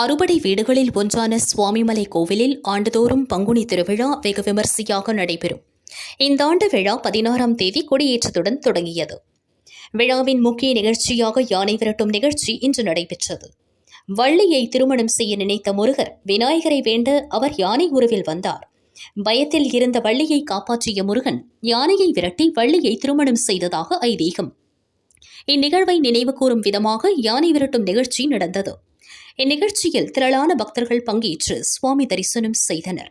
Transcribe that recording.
அறுபடை வீடுகளில் ஒன்றான சுவாமிமலை கோவிலில் ஆண்டுதோறும் பங்குனி திருவிழா வெகு விமரிசையாக நடைபெறும். இந்த ஆண்டு விழா 16ஆம் தேதி கொடியேற்றத்துடன் தொடங்கியது. விழாவின் முக்கிய நிகழ்ச்சியாக யானை விரட்டும் நிகழ்ச்சி இன்று நடைபெற்றது. வள்ளியை திருமணம் செய்ய நினைத்த முருகர் விநாயகரை வேண்ட அவர் யானை உருவில் வந்தார். பயத்தில் இருந்த வள்ளியை காப்பாற்றிய முருகன் யானையை விரட்டி வள்ளியை திருமணம் செய்ததாக ஐதீகம். இந்நிகழ்வை நினைவுகூரும் விதமாக யானை விரட்டும் நிகழ்ச்சி நடந்தது. இந்நிகழ்ச்சியில் திரளான பக்தர்கள் பங்கேற்று சுவாமி தரிசனம் செய்தனர்.